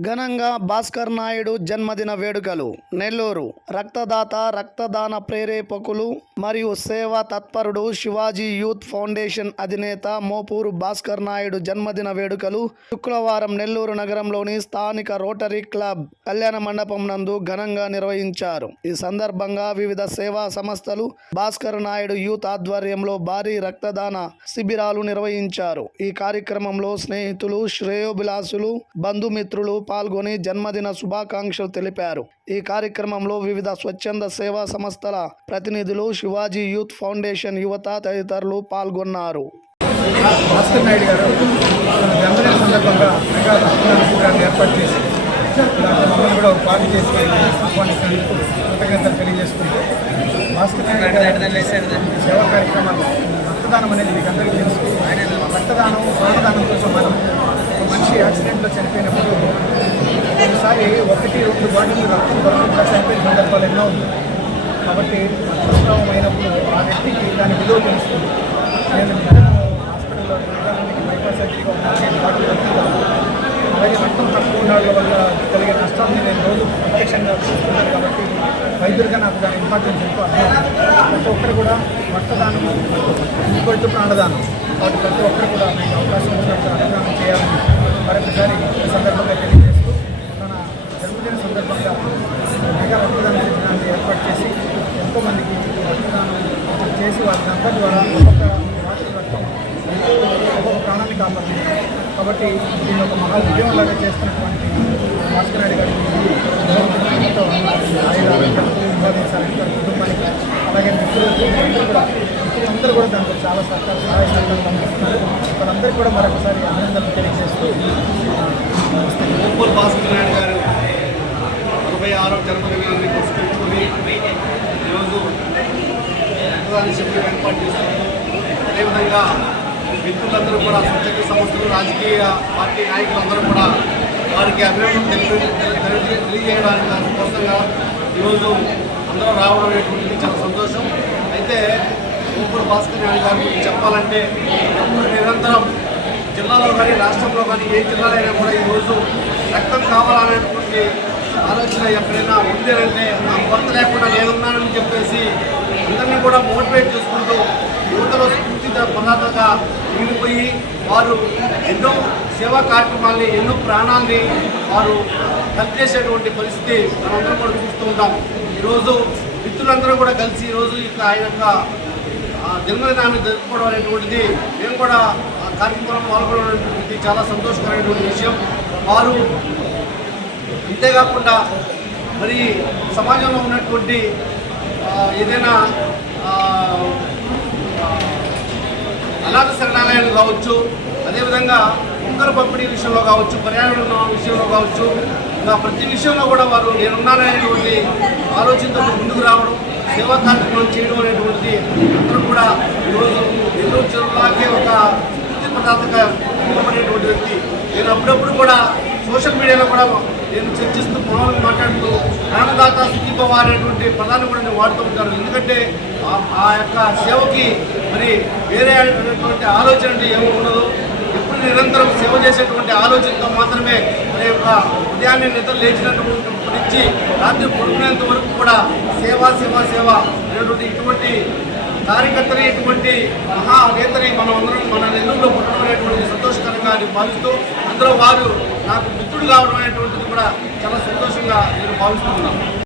ఘనంగా భాస్కర్ నాయుడు జన్మదిన వేడుకలు. నెల్లూరు రక్తదాత రక్తదాన ప్రేరేపకులు మరియు సేవా తత్పరుడు శివాజీ యూత్ ఫౌండేషన్ అధినేత మోపూరు భాస్కర్ నాయుడు జన్మదిన వేడుకలు శుక్రవారం నెల్లూరు నగరంలోని స్థానిక రోటరీ క్లబ్ కళ్యాణ మండపం నందు ఘనంగా నిర్వహించారు. ఈ సందర్భంగా వివిధ సేవా సంస్థలు భాస్కర్ నాయుడు యూత్ ఆధ్వర్యంలో భారీ రక్తదాన శిబిరాలు నిర్వహించారు. ఈ కార్యక్రమంలో స్నేహితులు శ్రేయోభిలాసులు బంధుమిత్రులు పాల్గొని జన్మదిన శుభాకాంక్షలు తెలిపారు. ఈ కార్యక్రమంలో వివిధ స్వచ్ఛంద సేవా సంస్థల ప్రతినిధులు శివాజీ యూత్ ఫౌండేషన్ యువత తదితరులు పాల్గొన్నారు. భాస్కర్ నాయుడు గారు. జన్మదిన సందర్భంగా శిబిరాన్ని ఏర్పాటు చేసి దాంట్లో మమ్మల్ని కూడా చేసి కృతజ్ఞతలు తెలియజేసుకుంటూ భాస్కర్ నాయుడు గారి సేవా కార్యక్రమాలు రక్తదానం అనేది మీకు అందరికీ తెలుసు. రక్తదానం ప్రాణదానం కోసం మనం మనిషి యాక్సిడెంట్లో చనిపోయినప్పుడు ప్రతిసారి ఒకటి రెండు బాటిల్ రక్తం దొరకకుండా చనిపోయిన సందర్భాలు ఎన్నో ఉన్నాయి. కాబట్టి రక్తస్రావం అయినప్పుడు ఆ వ్యక్తికి దాని విలువ తెలుస్తుంది. నేను హాస్పిటల్లో నిజానికి బైపాస్ సర్జరీగా ఒక నాలుగైదు బాటిల్ రక్తం అలాగే రక్తం తక్కువ ఉండడం వల్ల కలిగే నష్టాన్ని నేను రోజు ప్రత్యక్షంగా చూస్తున్నాను కాబట్టి వైద్యుడిగా నాకు దాని ఇంపార్టెన్స్ ఎంతో ప్రతి ఒక్కరు కూడా రక్తదానము ఇంకొకటి ప్రాణదానం కాబట్టి ప్రతి ఒక్కరు కూడా మీకు అవకాశం ఉన్నట్టు రక్తదానం చేయాలని మరొకసారి ఈ సందర్భంగా తెలియదు తన జన్మదిన సందర్భంగా మెగా రక్తదాన శిబిరాన్ని ఏర్పాటు చేసి ఎంతోమందికి రక్తదానం చేసి వారి దంపతి ద్వారా ఒక్కొక్క బాటిల్ రక్తం ఒక్కొక్క ప్రాణాన్ని కాపాడుతుంది కాబట్టి దీన్ని ఒక మహా ఉద్యమంలాగా చేస్తున్నటువంటి భాస్కర్ రెడ్డి గారికి భగవంతుడితో కుటుంబానికి అలాగే మిత్రులకు అందరూ కూడా మిత్రులందరూ కూడా దాంట్లో చాలా సహకార సహాయ సహకారం అందిస్తున్నారు. వాళ్ళందరికీ కూడా మరొకసారి అభినందనలు తెలియజేస్తూ ఉప్పల్ భాస్కర్ రెడ్డి గారు ముప్పై ఆరో జన్మదినాన్ని పురస్కరించుకొని ఈరోజు రక్తదాన ఏర్పాటు చేస్తున్నారు. అదేవిధంగా మిత్రులందరూ కూడా స్వచ్ఛంద సంస్థలు రాజకీయ పార్టీ నాయకులందరూ కూడా వారికి అభివృద్ధి తెలియజేయడానికి కోసంగా ఈరోజు అందరూ రావడం అనేటువంటిది చాలా సంతోషం. అయితే ముగ్గురు భాస్కర్ నాయుడు గారి గురించి చెప్పాలంటే ఎప్పుడు నిరంతరం జిల్లాలో కానీ రాష్ట్రంలో కానీ ఏ జిల్లాలైనా కూడా ఈరోజు రక్తం కావాలనేటువంటి ఆలోచన ఎక్కడైనా ఉందేనంటే నా కొరత లేకుండా నేనున్నానని చెప్పేసి అందరినీ కూడా మోటివేట్ చేసుకుంటూ యువతలో స్ఫూర్తి పదార్థంగా కూలిపోయి వారు ఎన్నో సేవా కార్యక్రమాల్ని ఎన్నో ప్రాణాల్ని వారు హెల్ప్ పరిస్థితి మనందరం కూడా చూస్తూ ఉంటాం. ఈరోజు మిత్రులందరూ కూడా కలిసి ఈరోజు ఇక ఆయన యొక్క జన్మదినాన్ని జరుపుకోవడం అనేటువంటిది మేము కూడా ఆ కార్యక్రమంలో పాల్గొనడం చాలా సంతోషకరమైనటువంటి విషయం. వారు ఇంతేకాకుండా మరి సమాజంలో ఉన్నటువంటి ఏదైనా అనాథ శరణాలయాలు కావచ్చు అదేవిధంగా మొక్కల పంపిణీ విషయంలో కావచ్చు పర్యావరణ విషయంలో కావచ్చు ఇంకా ప్రతి విషయంలో కూడా వారు నేనున్నాననేటువంటి ఆలోచనతో ముందుకు రావడం సేవా కార్యక్రమం చేయడం అనేటువంటిది అందరూ కూడా ఈరోజు నెల్లూరు ఒక వృత్తి పదార్థంగా నిలబడేటువంటి వ్యక్తి. నేను అప్పుడప్పుడు కూడా సోషల్ మీడియాలో కూడా నేను చర్చిస్తూ మామూలుగా మాట్లాడుతూ ప్రాణదాత సుఖీభవ అనేటువంటి పదాన్ని కూడా నేను వాడుతూ ఉంటాను. ఎందుకంటే ఆ- యొక్క సేవకి మరి వేరే అనేటువంటి ఆలోచన అంటే ఏమి ఉండదు. ఎప్పుడు నిరంతరం సేవ చేసేటువంటి ఆలోచనతో మాత్రమే మన యొక్క ఉదయాన్నే నిద్ర లేచినటువంటి నుంచి రాత్రి పడుకునేంత వరకు కూడా సేవ సేవ సేవ అనేటువంటి ఇటువంటి కార్యకర్తని ఇటువంటి మహా నేతని మనం అందరం మన నెల్లూరులో పుట్టడం అనేటువంటిది సంతోషకరంగా అని భావిస్తూ అందులో వారు నాకు మిత్రుడు కావడం అనేటువంటిది కూడా చాలా సంతోషంగా నేను భావిస్తున్నాను